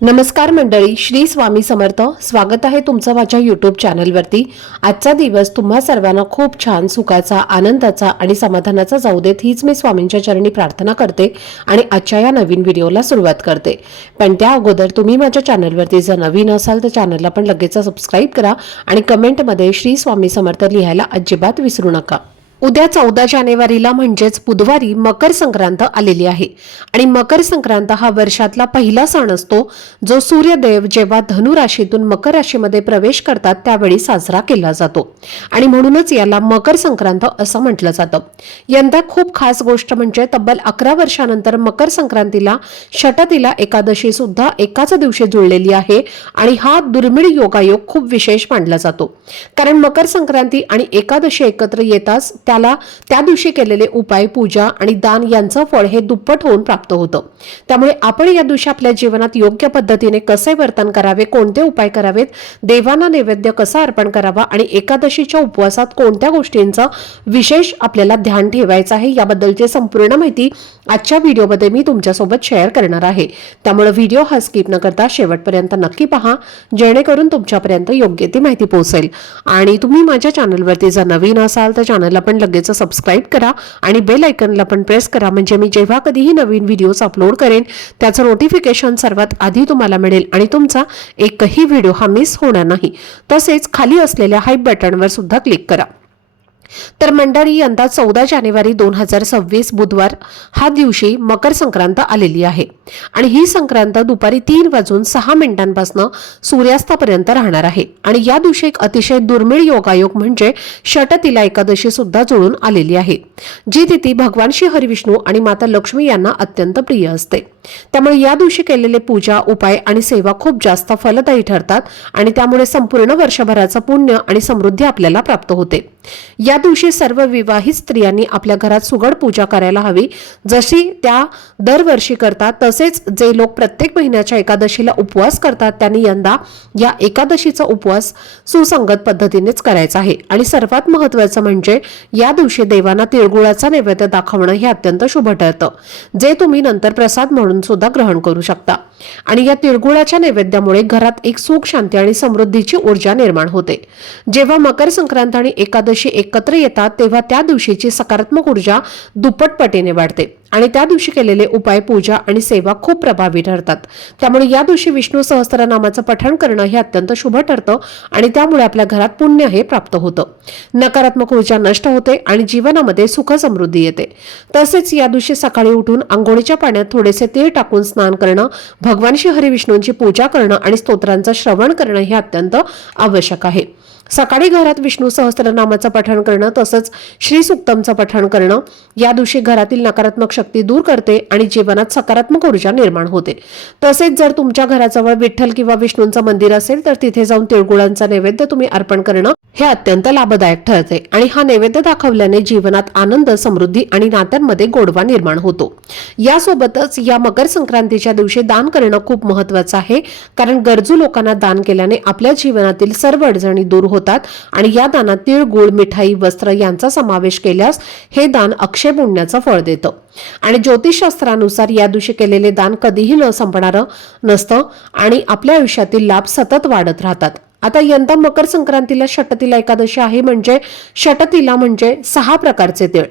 नमस्कार मंडळी, श्री स्वामी समर्थ. स्वागत आहे तुमचं माझ्या यूट्यूब चॅनलवरती. आजचा दिवस तुम्हा सर्वांना खूप छान, सुखाचा, आनंदाचा आणि समाधानाचा जाऊ देत, हीच मी स्वामींच्या चरणी प्रार्थना करते आणि आजच्या या नवीन व्हिडिओला सुरुवात करते. पण त्या अगोदर तुम्ही माझ्या चॅनलवरती जर नवीन असाल तर चॅनलला पण लगेच सबस्क्राईब करा आणि कमेंटमध्ये श्री स्वामी समर्थ लिहायला अजिबात विसरू नका. उद्या 14 जानेवारीला म्हणजेच बुधवारी मकर संक्रांत आलेली आहे आणि मकर संक्रांत हा वर्षातला पहिला सण असतो जो सूर्यदेव जेव्हा धनु राशीतून मकर राशीमध्ये प्रवेश करतात त्यावेळी साजरा केला जातो आणि म्हणूनच याला मकर संक्रांत असं म्हटलं जातं. यंदा खूप खास गोष्ट म्हणजे तब्बल 11 वर्षानंतर मकर संक्रांतीला षटतिला एकादशी सुद्धा एकाच दिवशी जुळलेली आहे आणि हा दुर्मिळ योगायोग खूप विशेष मानला जातो. कारण मकर संक्रांती आणि एकादशी एकत्र येताच त्याला त्या दिवशी केलेले उपाय, पूजा आणि दान यांचं फळ हे दुप्पट होऊन प्राप्त होतं. त्यामुळे आपण या दिवशी आपल्या जीवनात योग्य पद्धतीने कसे वर्तन करावे, कोणते उपाय करावेत, देवांना नैवेद्य कसा अर्पण करावा आणि एकादशीच्या उपवासात कोणत्या गोष्टींचं विशेष आपल्याला ध्यान ठेवायचं आहे याबद्दलची संपूर्ण माहिती आजच्या व्हिडिओमध्ये मी तुमच्यासोबत शेअर करणार आहे. त्यामुळे व्हिडिओ हा स्किप न करता शेवटपर्यंत नक्की पहा, जेणेकरून तुमच्यापर्यंत योग्य ती माहिती पोहोचेल. आणि तुम्ही माझ्या चॅनलवरती जर नवीन असाल तर चॅनलला पण लगेच सबस्क्राईब करा आणि बेल आयकॉनला पण प्रेस करा, म्हणजे मी जेव्हा कधीही नवीन व्हिडिओज अपलोड करेन त्याचं नोटिफिकेशन सर्वात आधी तुम्हाला मिळेल आणि तुमचा एकही व्हिडिओ हा मिस होणार नाही. तसेच खाली असलेल्या हाईप बटनवर सुद्धा क्लिक करा. तर मंडळी, यंदा 14 जानेवारी 2026 बुधवार हा दिवशी मकर संक्रांत आलेली आहे आणि ही संक्रांत दुपारी 3:06 सूर्यास्तापर्यंत राहणार आहे आणि या दिवशी एक अतिशय दुर्मिळ योगायोग म्हणजे षटतिला एकादशी सुद्धा जुळून आलेली आहे, जी तिथी भगवान श्री हरिविष्णू आणि माता लक्ष्मी यांना अत्यंत प्रिय असते. त्यामुळे या दिवशी केलेले पूजा, उपाय आणि सेवा खूप जास्त फलदायी ठरतात आणि त्यामुळे संपूर्ण वर्षभराचं पुण्य आणि समृद्धी आपल्याला प्राप्त होते. या दिवशी सर्व विवाहित स्त्रियांनी आपल्या घरात सुगड पूजा करायला हवी, जशी त्या दरवर्षी करतात. तसेच जे लोक प्रत्येक महिन्याच्या एकादशीला उपवास करतात त्यांनी यंदा या एकादशीचा उपवास सुसंगत पद्धतीनेच करायचा आहे. आणि सर्वात महत्त्वाचं म्हणजे या दिवशी देवांना तिळगुळाचा नैवेद्य दाखवणं हे अत्यंत शुभ ठरतं, जे तुम्ही नंतर प्रसाद म्हणून सुद्धा ग्रहण करू शकता. आणि या तिळगुळाच्या नैवेद्यामुळे घरात एक सुख, शांती आणि समृद्धीची ऊर्जा निर्माण होते. जेव्हा मकर संक्रांत आणि एकादशी एकत्र येतात तेव्हा त्या दिवशीची सकारात्मक ऊर्जा दुप्पटपटीने वाढते आणि त्या दिवशी केलेले उपाय, पूजा आणि सेवा खूप प्रभावी ठरतात. त्यामुळे या दिवशी विष्णू सहस्त्रनामाचं पठण करणं हे अत्यंत शुभ ठरतं आणि त्यामुळे आपल्या घरात पुण्य हे प्राप्त होतं. नकारात्मक ऊर्जा नष्ट होते आणि जीवनामध्ये सुख समृद्धी येते. तसेच या दिवशी सकाळी उठून अंघोळीच्या पाण्यात थोडेसे तीळ टाकून स्नान करणं, भगवान श्री हरिविष्णूंची पूजा करणं आणि स्तोत्रांचं श्रवण करणं हे अत्यंत आवश्यक आहे. सकाळी घरात विष्णू सहस्त्रनामाचं पठण करणं तसंच श्री सुक्तमचं पठण करणं या दिवशी घरातील नकारात्मक शक्ती दूर करते आणि जीवनात सकारात्मक ऊर्जा निर्माण होते. तसेच जर तुमच्या घराजवळ विठ्ठल किंवा विष्णूंचं मंदिर असेल तर तिथे जाऊन तिळगुळांचा नैवेद्य तुम्ही अर्पण करणं हे अत्यंत लाभदायक ठरते आणि हा नैवेद्य दाखवल्याने जीवनात आनंद, समृद्धी आणि नात्यांमध्ये गोडवा निर्माण होतो. यासोबतच या मकर संक्रांतीच्या दिवशी दान करणं खूप महत्त्वाचं आहे, कारण गरजू लोकांना दान केल्याने आपल्या जीवनातील सर्व अडचणी दूर होतात आणि या दानात तीळ, गुळ, मिठाई, वस्त्र यांचा समावेश केल्यास हे दान अक्षय पुण्याचं फळ देतं. आणि ज्योतिषशास्त्रानुसार या दिवशी केलेले दान कधीही न संपणारं नसतं आणि आपल्या आयुष्यातील लाभ सतत वाढत राहतात. आता यंदा मकर संक्रांतीला षटतिला एकादशी आहे, म्हणजे षटतिला म्हणजे 6 प्रकारचे तीळ.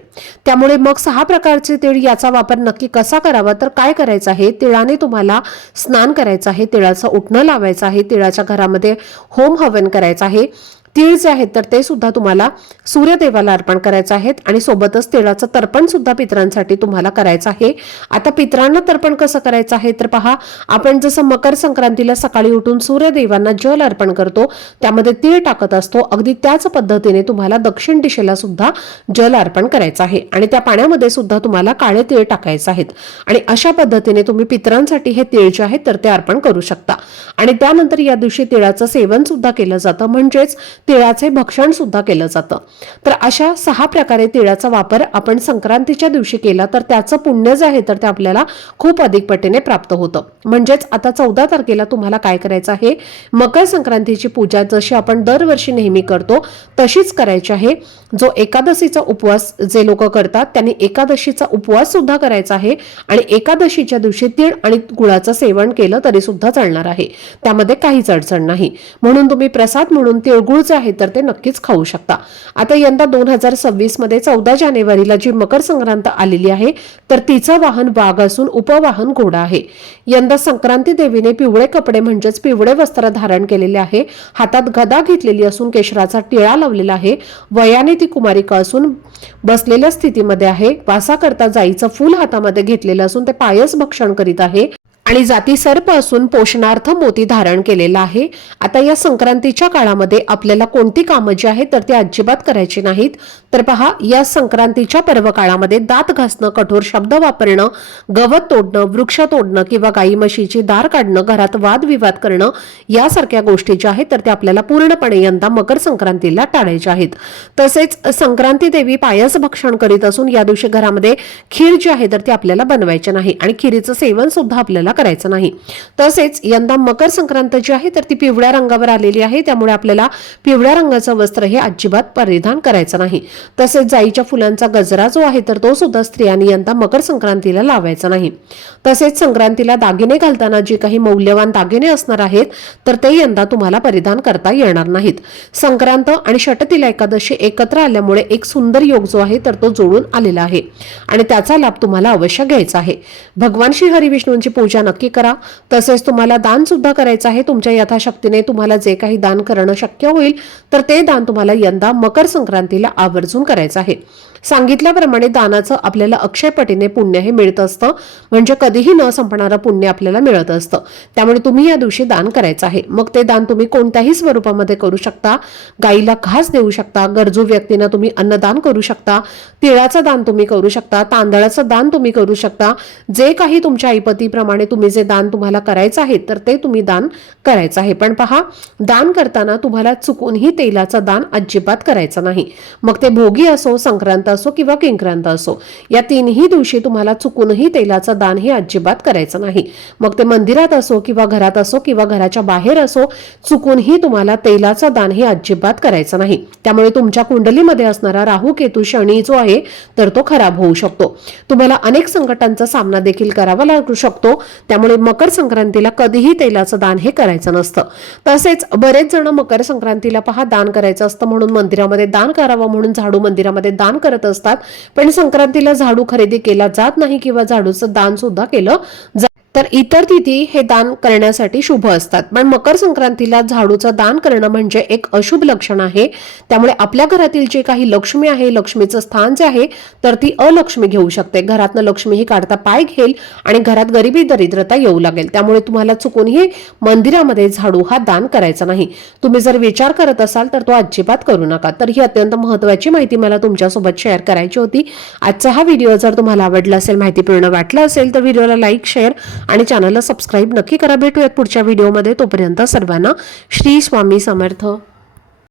त्यामुळे मग 6 प्रकारचे तीळ याचा वापर नक्की कसा करावा, तर काय करायचं आहे, तिळाने तुम्हाला स्नान करायचं आहे, तिळाचं उटणं लावायचं आहे, तिळाच्या घरामध्ये होम हवन करायचं आहे. तीळ जे आहेत तर ते सुद्धा तुम्हाला सूर्यदेवाला अर्पण करायचं आहे आणि सोबतच तिळाचं तर्पण सुद्धा पितरांसाठी तुम्हाला करायचं आहे. आता पितरांना तर्पण कसं करायचं आहे तर पहा, आपण जसं मकर संक्रांतीला सकाळी उठून सूर्यदेवांना जल अर्पण करतो त्यामध्ये तीळ टाकत असतो, अगदी त्याच पद्धतीने तुम्हाला दक्षिण दिशेला सुद्धा जल अर्पण करायचं आहे आणि त्या पाण्यामध्ये सुद्धा तुम्हाला काळे तीळ टाकायचे आहेत आणि अशा पद्धतीने तुम्ही पितरांसाठी हे तीळ जे आहेत तर ते अर्पण करू शकता. आणि त्यानंतर या दिवशी तिळाचं सेवन सुद्धा केलं जातं, म्हणजेच तिळाचे भक्षण सुद्धा केलं जातं। तर अशा 6 प्रकारे तिळाचा वापर आपण संक्रांतीच्या दिवशी केला तर त्याचं पुण्य जे आहे तर ते आपल्याला खूप अधिक पटीने प्राप्त होतं। म्हणजेच आता 14 तारखेला तुम्हाला काय करायचं आहे, मकर संक्रांतीची पूजा जशी आपण दरवर्षी नेहमी करतो तशीच करायची आहे। जो एकादशीचा उपवास जे लोक करतात त्यांनी एकादशीचा उपवास सुद्धा करायचा आहे आणि एकादशीच्या दिवशी तीळ आणि गुळाचं सेवन केलं तरी सुद्धा चालणार आहे, त्यामध्ये काहीच अडचण नाही। म्हणून तुम्ही प्रसाद म्हणून तिळगुळ जे आहे तर ते नक्कीच खाऊ शकता। आता यंदा 2026 मध्ये 14 जानेवारीला जी मकर संक्रांत आलेली आहे तर तिचं वाहन वाघ असून उपवाहन घोडा आहे। यंदा संक्रांती देवीने पिवळे कपडे म्हणजेच पिवळे वस्त्र धारण केलेले आहे, हातात गदा घेतलेली असून केशराचा टिळा लावलेला आहे, वयाने ती कुमारिका असून बसलेल्या स्थितीमध्ये आहे, वासा करता जाईचं फूल हातामध्ये घेतलेलं असून ते पायस भक्षण करीत आहे आणि जाती सर्प असून पोषणार्थ मोती धारण केलेला आहे। आता या संक्रांतीच्या काळामध्ये आपल्याला कोणती कामं जी आहेत तर ती अजिबात करायची नाहीत। तर पहा, या संक्रांतीच्या पर्व काळामध्ये दात घासणं, कठोर शब्द वापरणं, गवत तोडणं, वृक्ष तोडणं किंवा गाई म्हशीची दार काढणं, घरात वादविवाद करणं यासारख्या गोष्टी ज्या आहेत तर त्या आपल्याला पूर्णपणे यंदा मकर संक्रांतीला टाळायच्या आहेत। तसेच संक्रांती देवी पायस भक्षण करीत असून या दिवशी घरामध्ये खीर जी आहे तर ती आपल्याला बनवायची नाही आणि खीरीचं सेवन सुद्धा आपल्याला करायचं नाही। तसेच यंदा मकर संक्रांत जी आहे तर ती पिवळ्या रंगावर आलेली आहे, त्यामुळे आपल्याला पिवळ्या रंगाचं वस्त्र हे अजिबात परिधान करायचं नाही। तसेच जाईच्या फुलांचा गजरा जो आहे तर तो सुद्धा स्त्रियांनी यंदा मकर संक्रांतीला लावायचा नाही। तसेच संक्रांतीला दागिने घालताना जे काही मौल्यवान दागिने असणार आहेत तर ते यंदा तुम्हाला परिधान करता येणार नाहीत। संक्रांत आणि षटतिला एकादशी एकत्र आल्यामुळे एक सुंदर योग जो आहे तर तो जोडून आलेला आहे आणि त्याचा लाभ तुम्हाला अवश्य घ्यायचा आहे। भगवान श्री हरी विष्णूंची पूजा नक्की करा। तसेच तुम्हाला दान सुद्धा करायचं आहे, तुमच्या यथाशक्तीने तुम्हाला जे काही दान करणं शक्य होईल तर ते दान तुम्हाला यंदा मकर संक्रांतीला आवर्जून करायचं आहे। सांगितल्याप्रमाणे दानाचं आपल्याला अक्षय पटीने पुण्य हे मिळत असतं, म्हणजे कधीही न संपणारं पुण्य आपल्याला मिळत असतं। त्यामुळे तुम्ही या दिवशी दान करायचं आहे। मग ते दान तुम्ही कोणत्याही स्वरूपामध्ये करू शकता, गाईला घास देऊ शकता, गरजू व्यक्तींना तुम्ही अन्नदान करू शकता, तिळाचं दान तुम्ही करू शकता, तांदळाचं दान तुम्ही करू शकता, जे काही तुमच्या ऐपतीप्रमाणे तुम्ही जे दान तुम्हाला करायचं आहे तर ते तुम्ही दान करायचं आहे। पण पहा, दान करताना तुम्हाला चुकूनही तेलाचं दान अजिबात करायचं नाही। मग ते भोगी असो, संक्रांत असो किंवा किंक्रांत असो, या तीनही दिवशी तुम्हाला चुकूनही तेलाचं दान हे अजिबात करायचं नाही। मग ते मंदिरात असो किंवा घरात असो किंवा घराच्या बाहेर असो, चुकूनही तुम्हाला तेलाचं दान हे अजिबात करायचं नाही। त्यामुळे तुमच्या कुंडलीमध्ये असणारा राहू केतू शनी जो आहे तर तो खराब होऊ शकतो, तुम्हाला अनेक संकटांचा सामना देखील करावा लागू शकतो। त्यामुळे मकर संक्रांतीला कधीही तेलाचं दान हे करायचं नसतं। तसेच बरेच जण मकर संक्रांतीला पहा दान करायचं असतं म्हणून मंदिरामध्ये दान करावं म्हणून झाडू मंदिरामध्ये दान करत असतात, पण संक्रांतीला झाडू खरेदी केला जात नाही किंवा झाडूचं दान सुद्धा केलं जात। तर इतर तिथी हे दान करण्यासाठी शुभ असतात, पण मकर संक्रांतीला झाडूचं दान करणं म्हणजे एक अशुभ लक्षण आहे। त्यामुळे आपल्या घरातील जे काही लक्ष्मी आहे, लक्ष्मीचं स्थान जे आहे तर ती अलक्ष्मी घेऊ शकते, घरातनं लक्ष्मी ही काढता पाय घेईल आणि घरात गरिबी दरिद्रता येऊ लागेल। त्यामुळे तुम्हाला चुकूनही मंदिरामध्ये झाडू हा दान करायचा नाही। तुम्ही जर विचार करत असाल तर तो अजिबात करू नका। तर ही अत्यंत महत्त्वाची माहिती मला तुमच्यासोबत शेअर करायची होती। आजचा हा व्हिडिओ जर तुम्हाला आवडला असेल, माहितीपूर्ण वाटला असेल तर व्हिडिओला लाईक, शेअर आणि चॅनलला सबस्क्राईब नक्की करा। भेटूयात पुढच्या व्हिडिओमध्ये, तोपर्यंत सर्वांना श्री स्वामी समर्थ।